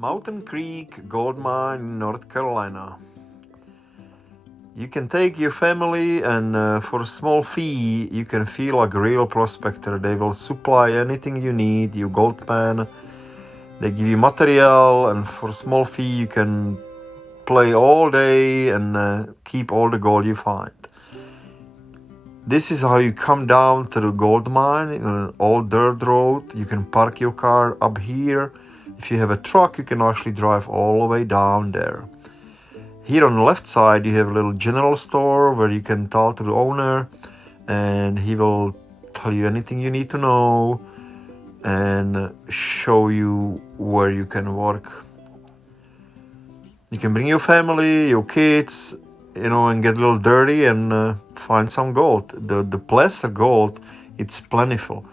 Mountain Creek Gold Mine in North Carolina. You can take your family and for a small fee you can feel like a real prospector. They will supply anything you need, your gold pan, they give you material, and for a small fee you can play all day and keep all the gold you find. This is how you come down to the gold mine in an old dirt road. You can park your car up here. If you have a truck, you can actually drive all the way down there. Here on the left side, you have a little general store where you can talk to the owner and he will tell you anything you need to know and show you where you can work. You can bring your family, your kids, and get a little dirty and find some gold. The placer gold, it's plentiful.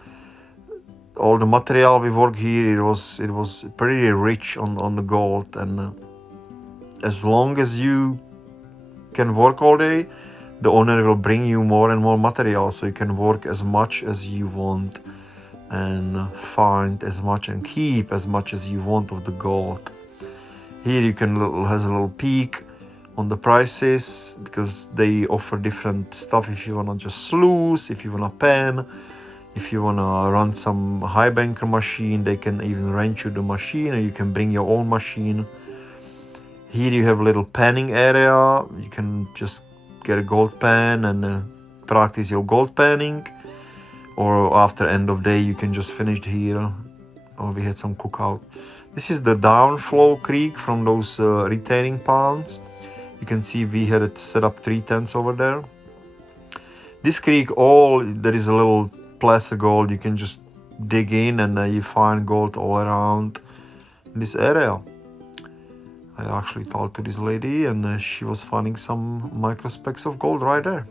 All the material we work here, it was pretty rich on the gold, and as long as you can work all day, the owner will bring you more and more material, so you can work as much as you want and find as much and keep as much as you want of the gold. Here you can has a little peek on the prices because they offer different stuff. If you wanna just sluice, if you wanna pan, if you wanna run some Highbanker machine, they can even rent you the machine, or you can bring your own machine. Here you have a little panning area. You can just get a gold pan and practice your gold panning, or after end of day you can just finish here. Or we had some cookout. This is the downflow creek from those retaining ponds. You can see we had it set up 3 tents over there. This creek, there is a little placer gold. You can just dig in and you find gold all around this area. I actually talked to this lady and she was finding some microspecks of gold right there.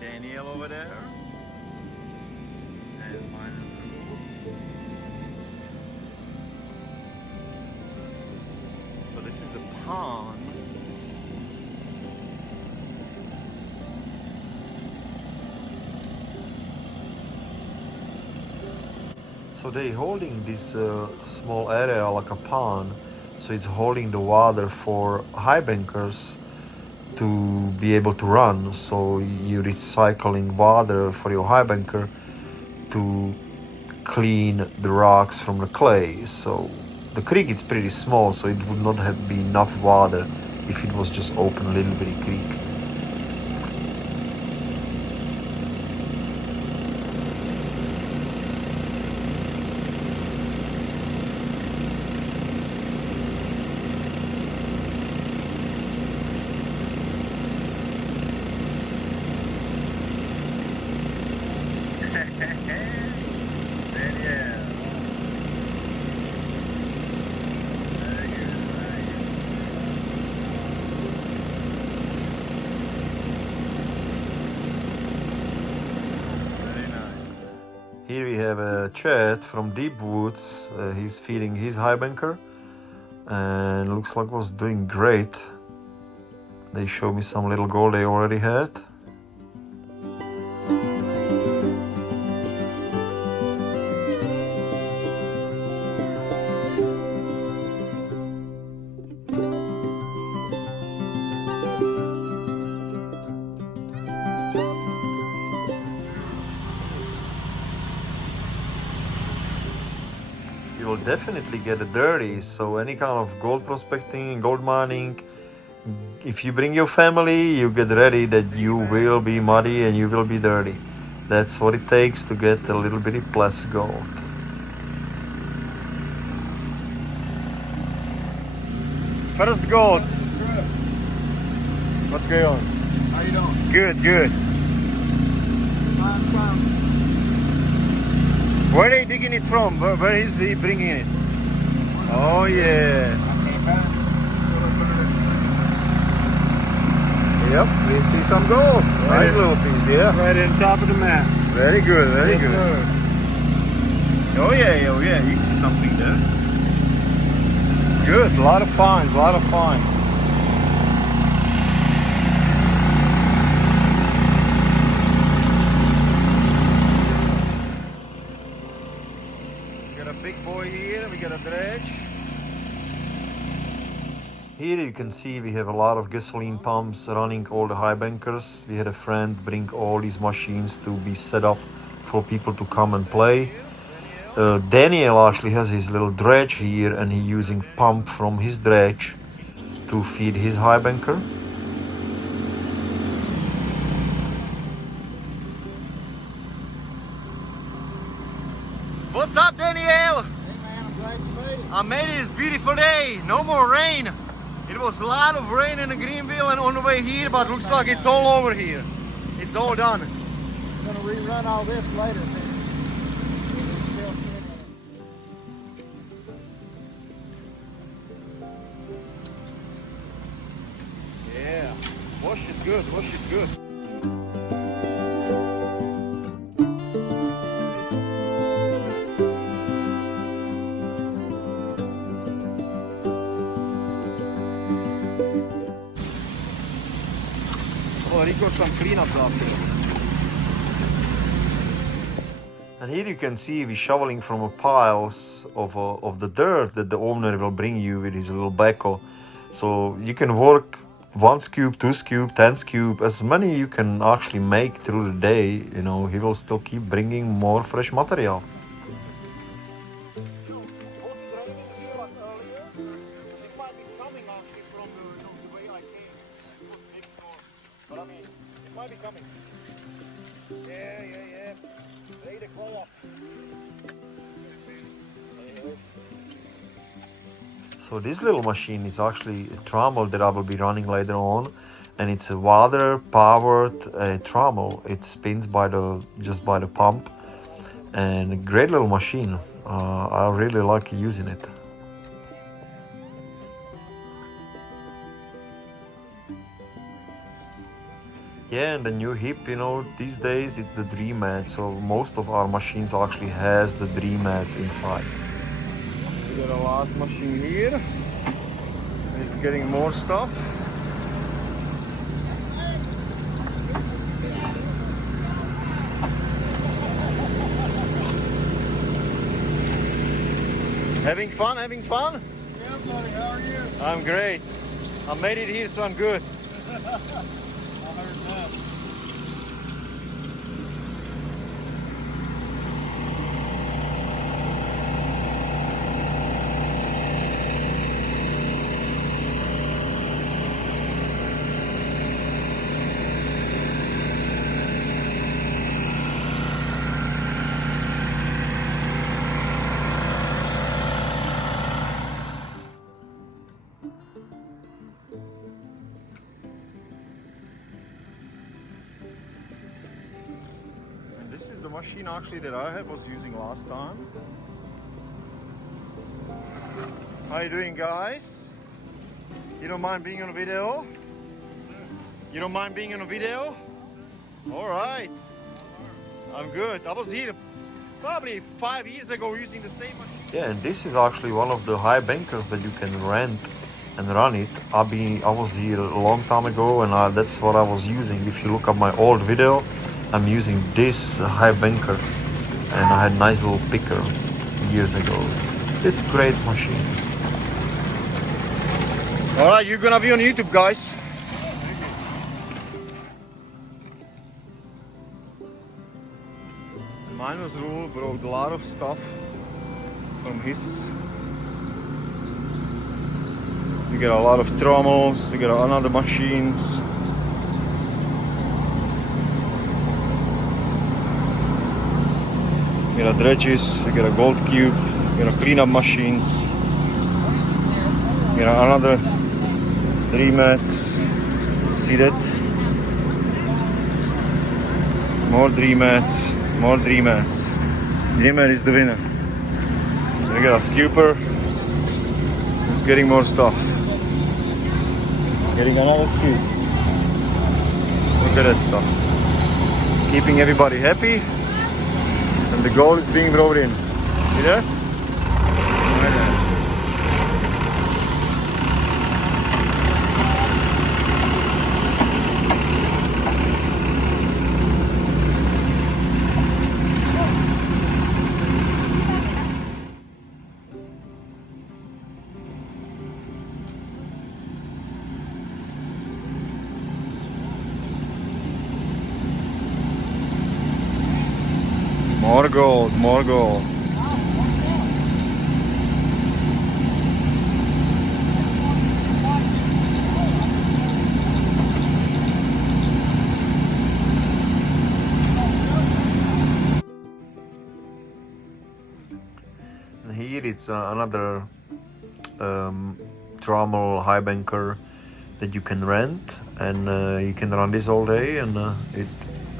Daniel over there, and mine is so this is a pond. So they holding this small area like a pond, so it's holding the water for Highbankers to be able to run. So you're recycling water for your Highbanker to clean the rocks from the clay. So the creek is pretty small, so it would not have been enough water if it was just open little bitty creek. Here we have a Chet from Deep Woods. He's feeding his Highbanker and looks like was doing great. They showed me some little gold they already had. You will definitely get it dirty, so any kind of gold prospecting, gold mining, if you bring your family, you get ready that you will be muddy and you will be dirty. That's what it takes to get a little bitty placer gold. First gold. What's going on? How you doing? Good, good. Where are they digging it from? Where is he bringing it? Oh yes. Yep, we see some gold. Nice little piece, yeah. Right on top of the map. Very good, very Yes, good. sir. Oh yeah, you see something there. Good, a lot of finds, a lot of finds. We got a big boy here, we got a dredge. Here you can see we have a lot of gasoline pumps running all the Highbankers. We had a friend bring all these machines to be set up for people to come and play. Daniel actually has his little dredge here and he's using pump from his dredge to feed his Highbanker. What's up, Daniel? Hey man, I'm glad you made it. I made it this beautiful day. No more rain. It was a lot of rain in the Greenville and on the way here, but looks like it's all over here. It's all done. I'm gonna rerun all this later, man. It's still sitting in it. Yeah, wash it good, wash it good. Well, he got some cleanups after. And here you can see we're shoveling from a piles of the dirt that the owner will bring you with his little backhoe. So you can work 1 scoop, 2 scoop, 10 scoop, as many you can actually make through the day. You know, he will still keep bringing more fresh material. So this little machine is actually a trommel that I will be running later on, and it's a water-powered trommel. It spins just by the pump, and a great little machine. I really like using it. Yeah, and the new hip, you know, these days it's the dream mat. So most of our machines actually has the dream mats inside. We got a last machine here. It's getting more stuff. Having fun, having fun? Yeah, buddy, how are you? I'm great. I made it here, so I'm good. I heard that. This is the machine actually that I was using last time. How you doing, guys? You don't mind being on a video? You don't mind being on a video? All right. I'm good. I was here probably 5 years ago using the same machine. Yeah, and this is actually one of the Highbankers that you can rent and run it. I was here a long time ago, and that's what I was using. If you look at my old video, I'm using this Highbanker, and I had a nice little picker years ago. It's a great machine. All right, you're gonna be on YouTube, guys. Minus Rule brought a lot of stuff from his. We got a lot of trommels, we got another machines. We got dredges, we got a gold cube, we got cleanup machines. We got another dream mats. See that? More dream mats, more dream mats. Dream mat is the winner. We got a scooper. It's getting more stuff. Getting another scoop. Look at that stuff. Keeping everybody happy. And the goal is being brought in. See that? Right there. More gold, more gold. And here it's another trommel Highbanker that you can rent, and you can run this all day, and it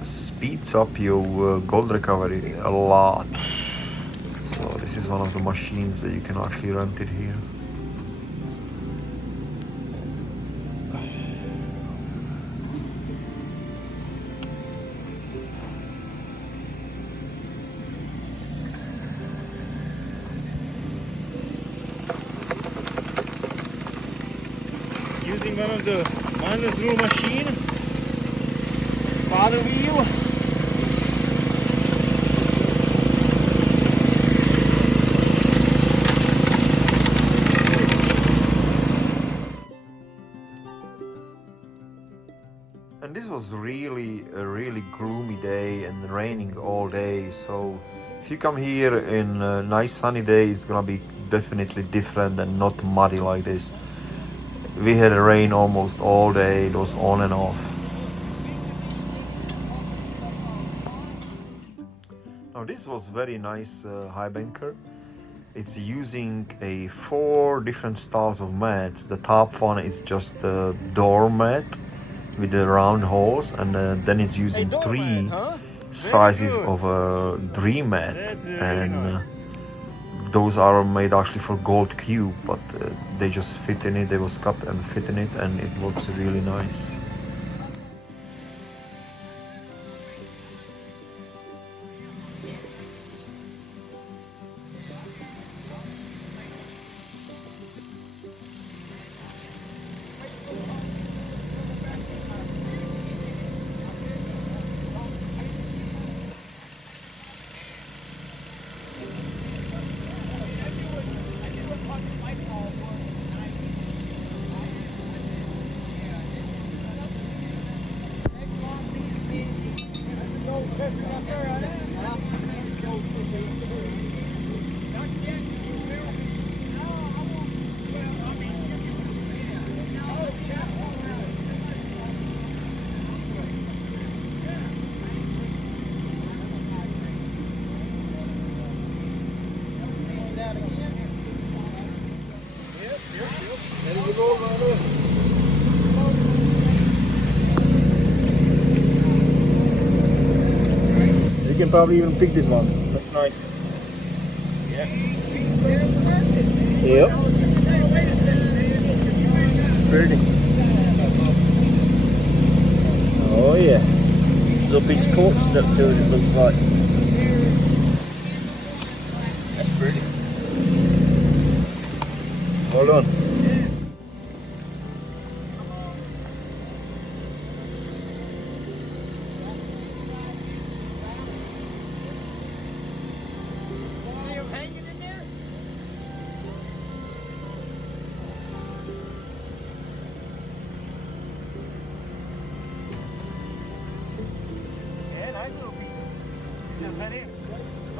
speeds up your gold recovery a lot. So this is one of the machines that you can actually rent it here. Using one of the mindless rule machine, paddle wheel. And this was really a really gloomy day and raining all day, so if you come here in a nice sunny day, it's gonna be definitely different and not muddy like this. We had rain almost all day, it was on and off. Now this was very nice Highbanker. It's using 4 different styles of mats. The top one is just a door mat with the round holes, and then it's using 3 sizes of a dream mat, and those are made actually for gold cube, but they just fit in it. They was cut and fit in it, and it looks really nice. You can probably even pick this one. That's nice. Yeah. Yep. Pretty. Oh yeah. Little piece of cork stuck to it, it looks like. That's pretty. Hold on.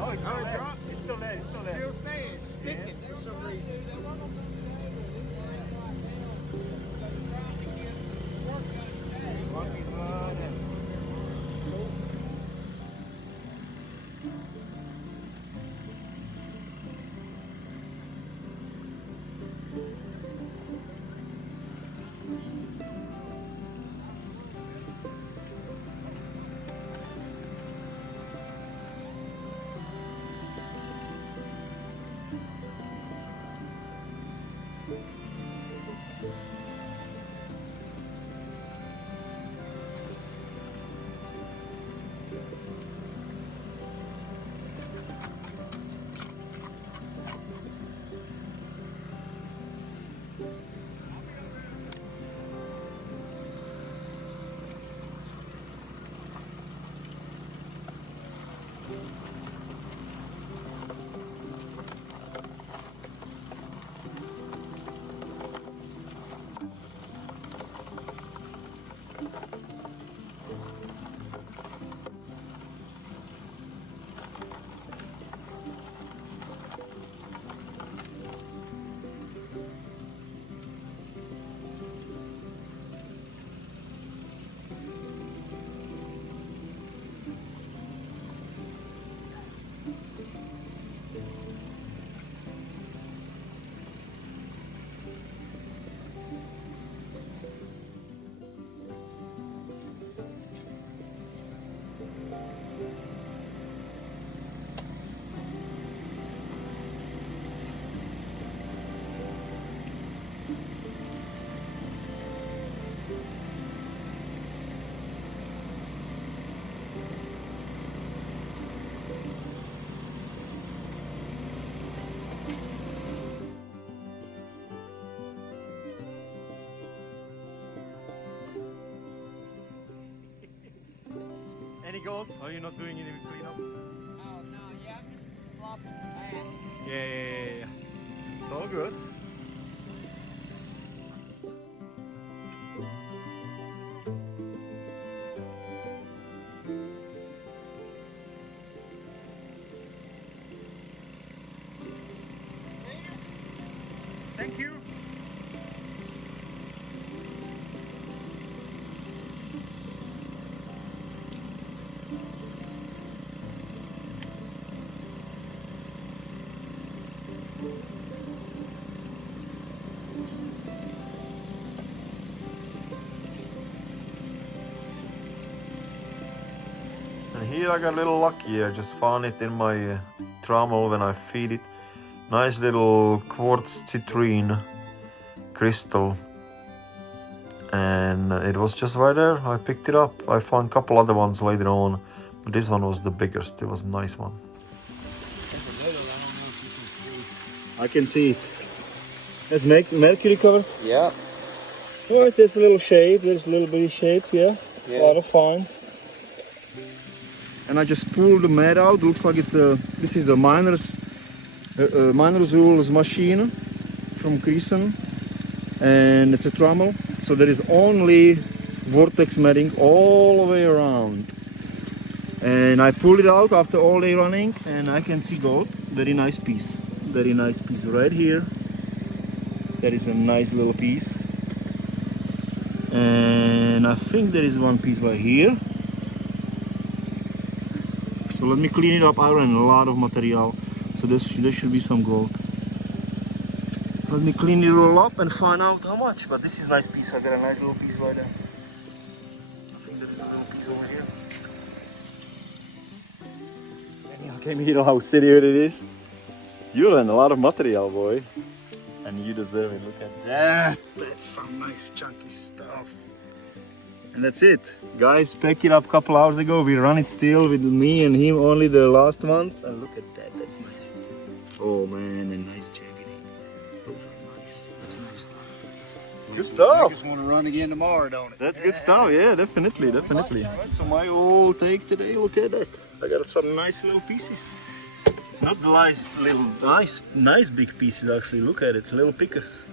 Oh, it's still there. It's still there. It's still there. Still staying. It's sticking for some reason. gold? Are you not doing any cleanup? Oh, no, yeah, I'm just flopping the mat. Yeah. It's all good. Thank you. And here I got a little lucky. I just found it in my trommel when I feed it. Nice little quartz citrine crystal. And it was just right there. I picked it up. I found a couple other ones later on, but this one was the biggest. It was a nice one. I can see it. It's mercury covered. Yeah. Oh, there's a little shape. There's a little bitty shape. Yeah. A lot of finds. And I just pulled the mat out. Looks like it's a. This is a miner's tools machine from Creason, and it's a trommel. So there is only vortex matting all the way around. And I pulled it out after all day running, and I can see gold. Very nice piece. Very nice piece right here. That is a nice little piece. And I think there is one piece right here. So let me clean it up. I ran a lot of material, so there should be some gold. Let me clean it all up and find out how much. But this is a nice piece. I got a nice little piece right there. I think there is a little piece over here. Anyhow, can you how serious it is? You ran a lot of material, boy. And you deserve it. Look at that. That's some nice chunky stuff. And that's it. Guys, packed it up a couple hours ago. We run it still with me and him only the last ones. And look at that. That's nice. Oh man, and nice jaggedy. Those are nice. That's nice stuff. Good stuff. Make us want to run again tomorrow, don't it? That's good stuff. Yeah, definitely. Alright, so my whole take today, look at that. I got some nice little pieces. Not nice little, nice big pieces actually. Look at it, little pickers.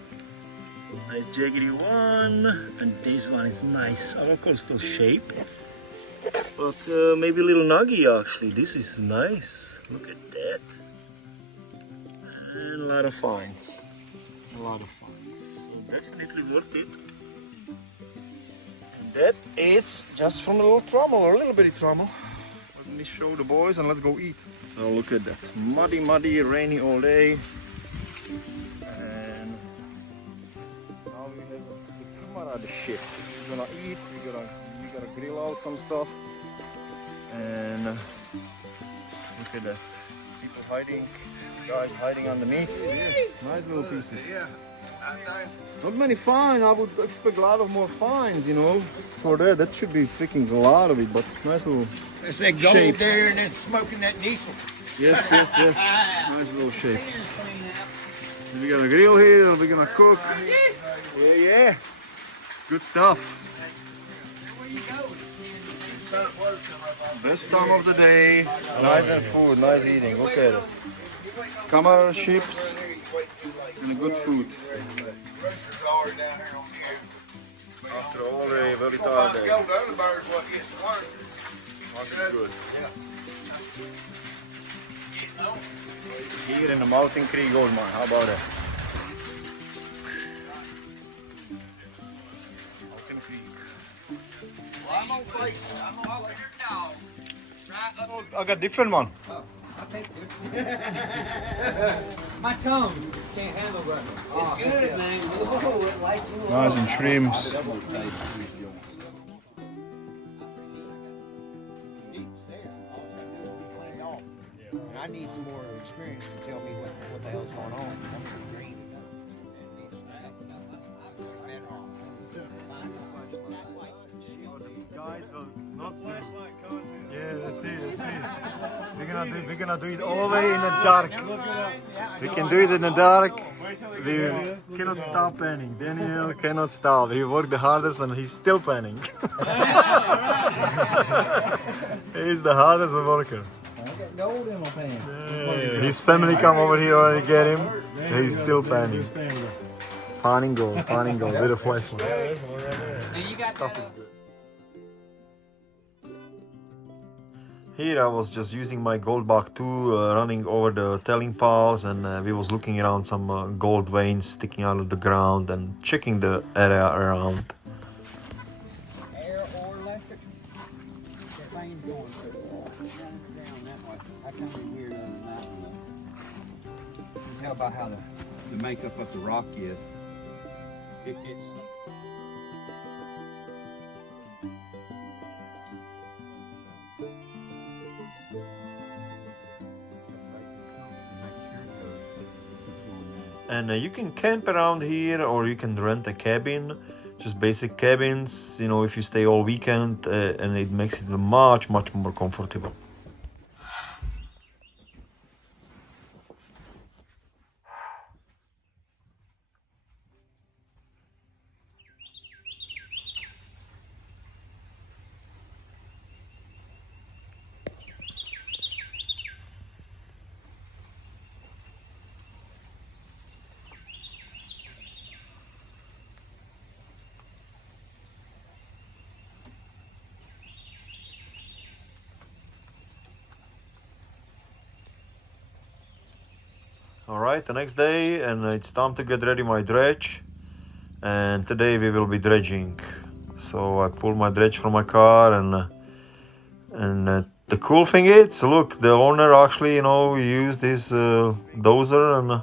Nice jaggedy one, and this one is nice. I don't call it still shape, but maybe a little nuggy actually. This is nice. Look at that. And a lot of finds. So definitely worth it. And that is just from a little trommel, or a little bitty trommel. Let me show the boys and let's go eat. So look at that. Muddy, rainy all day. And now we have the camera, the shit. We're gonna eat, we gotta grill out some stuff. And look at that. People hiding, guys hiding underneath. Yes, nice little pieces. Yeah. Not many fine. I would expect a lot of more fines, you know, for that should be freaking a lot of it, but nice little There's that gold shapes. there and it's smoking that diesel. Yes. Nice little shapes. We got a grill here, we're gonna cook. Yeah. It's good stuff. Best time of the day. Nice and food, nice eating. Look at it. Camera chips and a good food. After all day, very tired day. Lunch is good. Here in the Mountain Creek Gold Mine, how about that? Mountain Creek. Well, I'm gonna place it. I'm gonna walk your dog. Right up. I got different one. Oh, I'll take it. My tongue can't handle that. It's good, man. Ooh, it lights you up. Nice and shrimps. I need some more experience to tell me what the hell's going on. Guys will not yeah, that's it. We're gonna do it all the way in the dark. We can do it in the dark. We cannot stop panning. Daniel cannot stop. He worked the hardest and he's still panning. He's the hardest worker. I got gold in my pants. Yeah, his family come over here and get him. He's still panning. Panning gold with a flashlight. Stuff is good. Here I was just using my Goldbach 2 running over the telling piles, and we was looking around some gold veins sticking out of the ground and checking the area around. Air or electric? That vein going down that way. I come in here and that one. You can tell by how the makeup of the rock is. It's And you can camp around here, or you can rent a cabin, just basic cabins, you know, if you stay all weekend, and it makes it much more comfortable. Alright, the next day, and it's time to get ready my dredge. And today we will be dredging. So I pulled my dredge from my car, and the cool thing is, look, the owner actually, you know, used his dozer and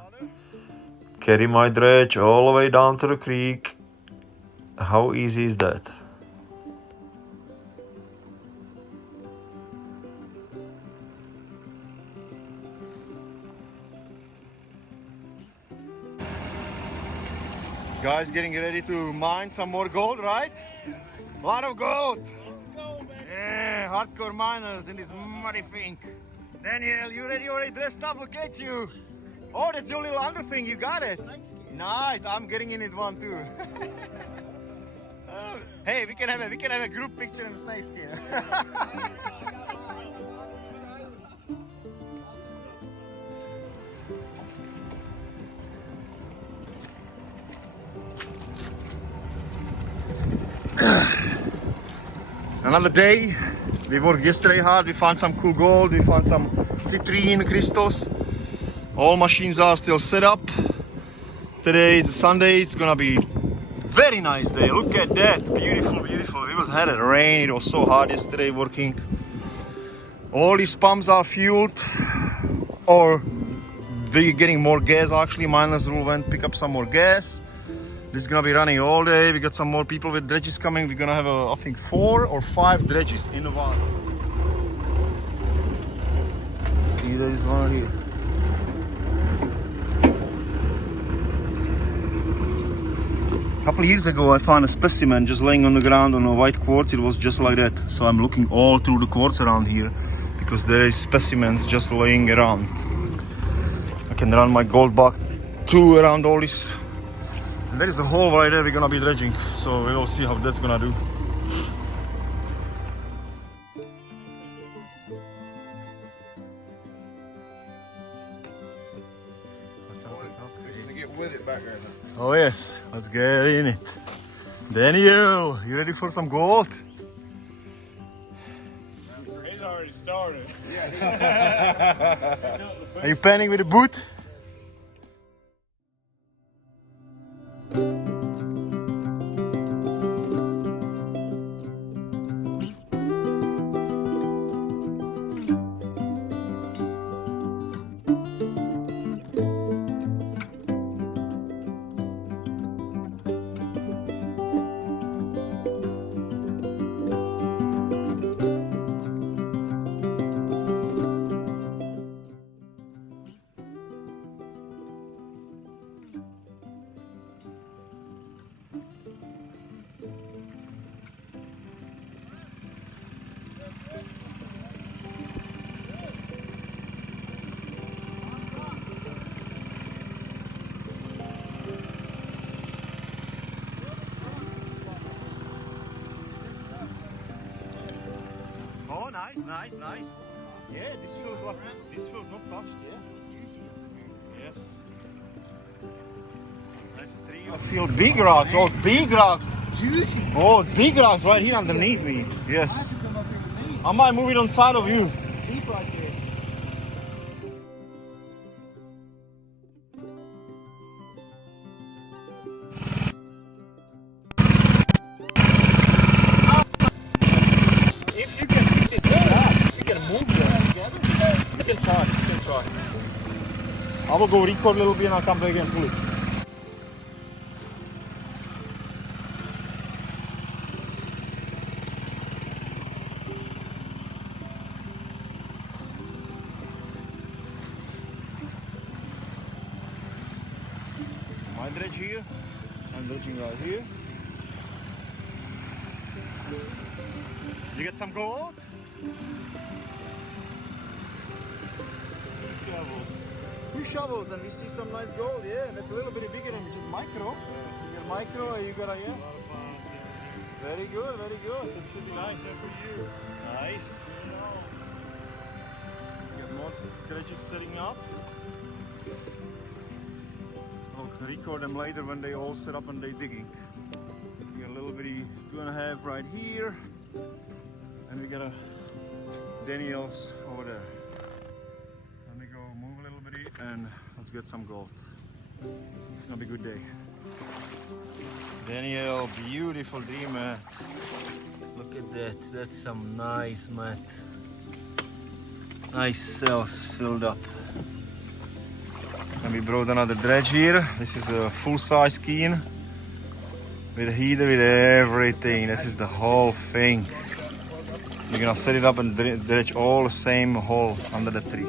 carry my dredge all the way down to the creek. How easy is that? Guys, getting ready to mine some more gold, right? A lot of gold. Yeah, hardcore miners in this muddy thing. Daniel, you ready? Already dressed up? Look at you. Oh, that's your little under thing. You got it. Nice. I'm getting in it one too. Hey, we can have a group picture in the snake skin. Another day. We worked yesterday hard. We found some cool gold. We found some citrine crystals. All machines are still set up. Today is Sunday. It's gonna be very nice day. Look at that. Beautiful, beautiful. It had a rain. It was so hard yesterday working. All these pumps are fueled, or we're getting more gas. Actually, miners will went pick up some more gas. This is gonna be running all day. We got some more people with dredges coming. We're gonna have, I think, 4 or 5 dredges in the water. See, there is one here. A couple of years ago, I found a specimen just laying on the ground on a white quartz. It was just like that. So I'm looking all through the quartz around here because there is specimens just laying around. I can run my Goldbach 2 around all this. And there is a hole right there we're gonna be dredging, so we will see how that's gonna do. get with it back there now. Oh yes, let's get in it. Daniel, you ready for some gold? He's already started. Are you panning with a boot? Oh, nice, nice, nice. Yeah, this feels not touched, yeah. Yes. Nice tree. I feel big rocks. Oh, big rocks. Juicy. Oh, big rocks right here underneath me. Yes. I might move it on side of you. Deep right there. If you can pick this grass, if you can move them together, you can try. You can try. I will go record a little bit and I'll come back and pull it. This is my dredge here. I'm dredging right here. You get some gold? Two shovels and we see some nice gold, yeah. That's a little bit bigger than just micro. You got micro, you got a, yeah. Very good, very good. It should be nice. For you. Nice. Got more dredges setting up. I'll record them later when they all set up and they're digging. We got a little bitty 2.5 right here. And we got a Daniel's over there. Let me go move a little bit and let's get some gold. It's gonna be a good day. Daniel, beautiful dream mat. Look at that, that's some nice mat. Nice cells filled up. And we brought another dredge here. This is a full-size keen with a heater, with everything. This is the whole thing. We're gonna set it up and dredge all the same hole under the tree.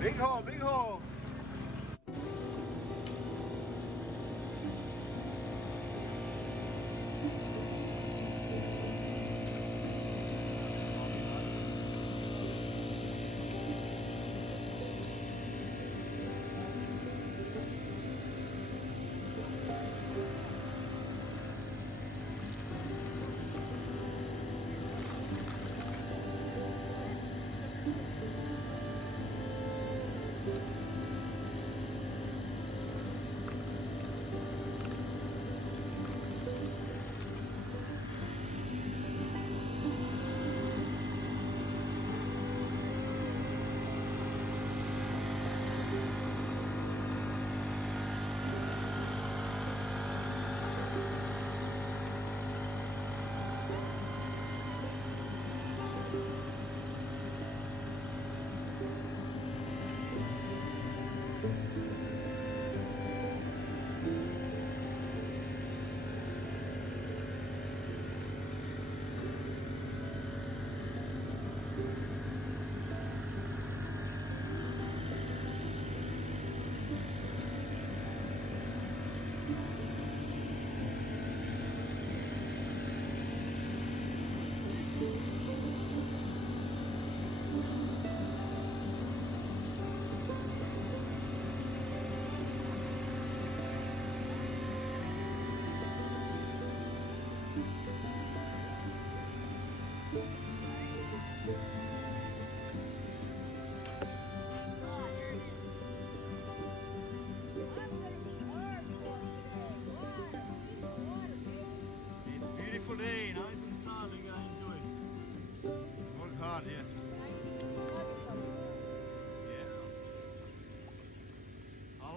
Big hole, big hole.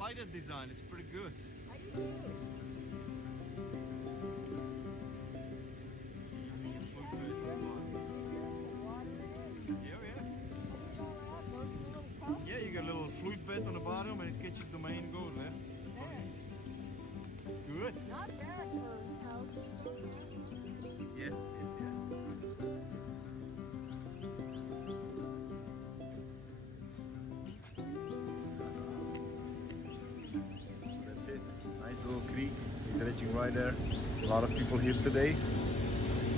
like that design, it's pretty good. I do too. Yeah, you got a little fluid bed on the bottom and it catches the main goal there. It's good. Not bad for, just okay. Yes, yes, yes. So that's it. Nice little creek. We're dredging right there. A lot of people here today.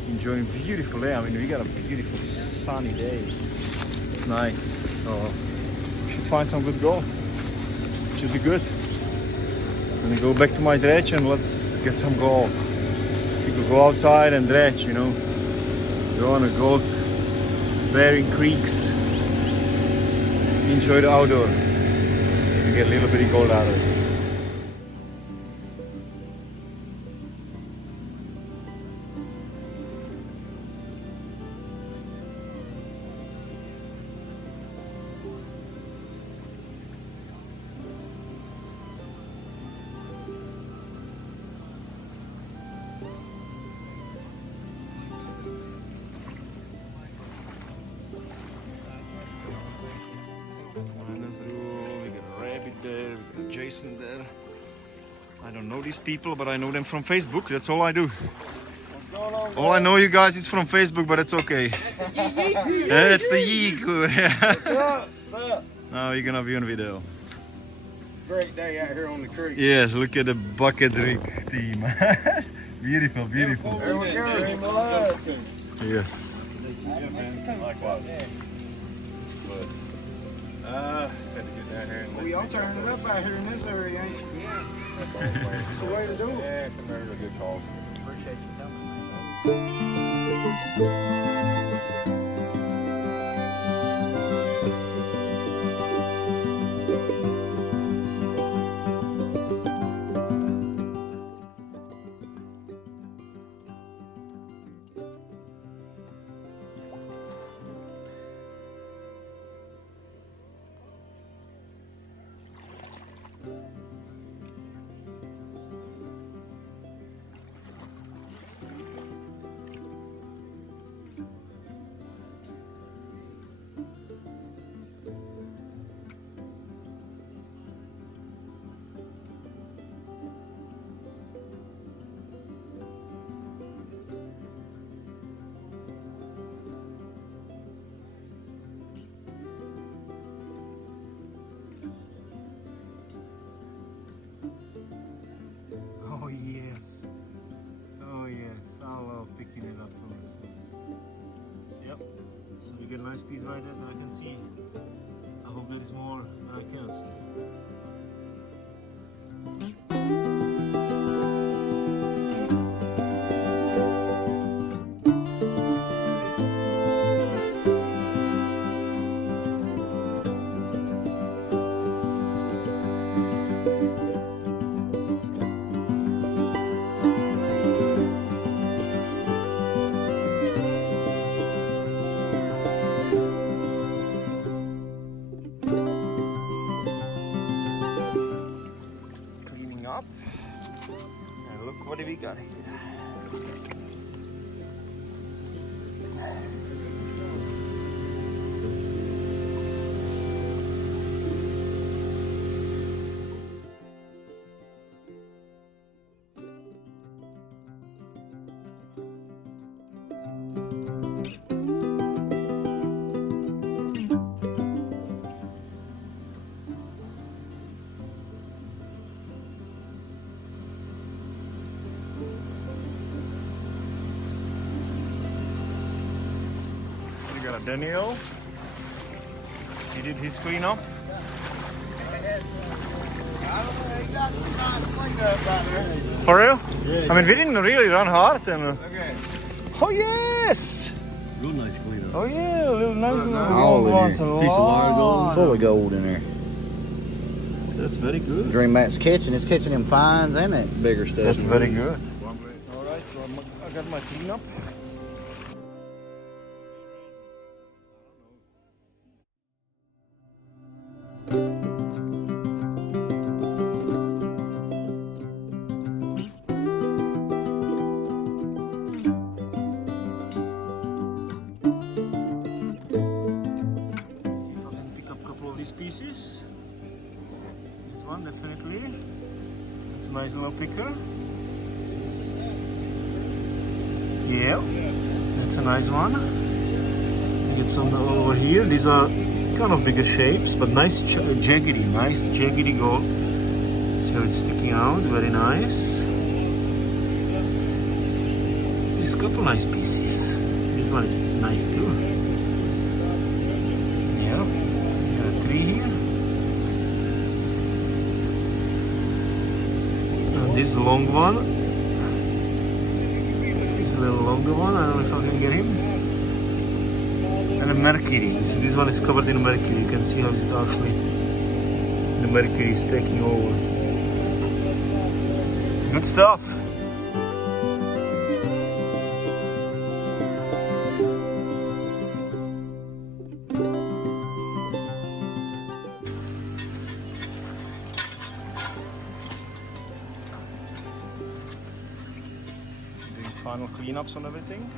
Enjoying a beautiful day. I mean, we got a beautiful sunny day. It's nice. So we should find some good gold. Should be good. I'm gonna go back to my dredge and let's get some gold. People go outside and dredge, you know. Go on a gold bearing creeks. Enjoy the outdoor. And get a little bit of gold out of it. We got a rabbit there, we got Jason there. I don't know these people, but I know them from Facebook. That's all I do. What's going on? All I know you guys is from Facebook, but it's okay. It's the yeek. What's up? What's up? Now you're gonna be on video. Great day out here on the creek. Yes, look at the bucket rig team. Beautiful, beautiful. There we go. Yes. Yeah, man. Likewise. But, had to get down here and Well, y'all turning it up out here in this area, ain't you? It's the way to do it. Yeah, come here to a good cause. Appreciate you coming, man. Oh yes. Oh yes. I love picking it up from the sluice. Yep. So you get a nice piece right there that I can see. I hope there is more that I can see. Up and look what we got here. We got a Daniel. He did his cleanup. For real? Yeah. I mean, we didn't really run hard. And, Okay. oh yes! Real nice cleanup. Oh yeah, a little nice little All gold in ones. there. A Piece of wire gold. lot. Full of gold in there. That's very good. Dream Matt's catching. It's catching them fines and that bigger stuff. That's very good. Alright, so I got my cleanup. one definitely. It's a nice little picker. Yeah, that's a nice one. Get some over here. These are kind of bigger shapes, but nice jaggedy gold. See how it's sticking out, very nice. There's a couple nice pieces. This one is nice too. Yeah, got a 3 here. And this long one. This little longer one, I don't know if I can get him. And a mercury. This one is covered in mercury. You can see how it actually, the mercury is taking over. Good stuff. Doing final cleanups on everything.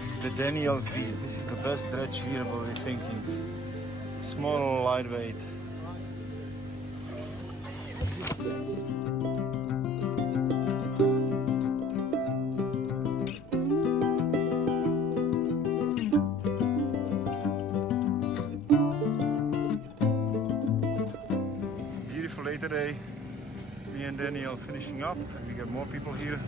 This is the Daniel's beast. This is the best dredge here, but we're thinking. Small, lightweight. Beautiful day today. Me and Daniel finishing up. We got more people here.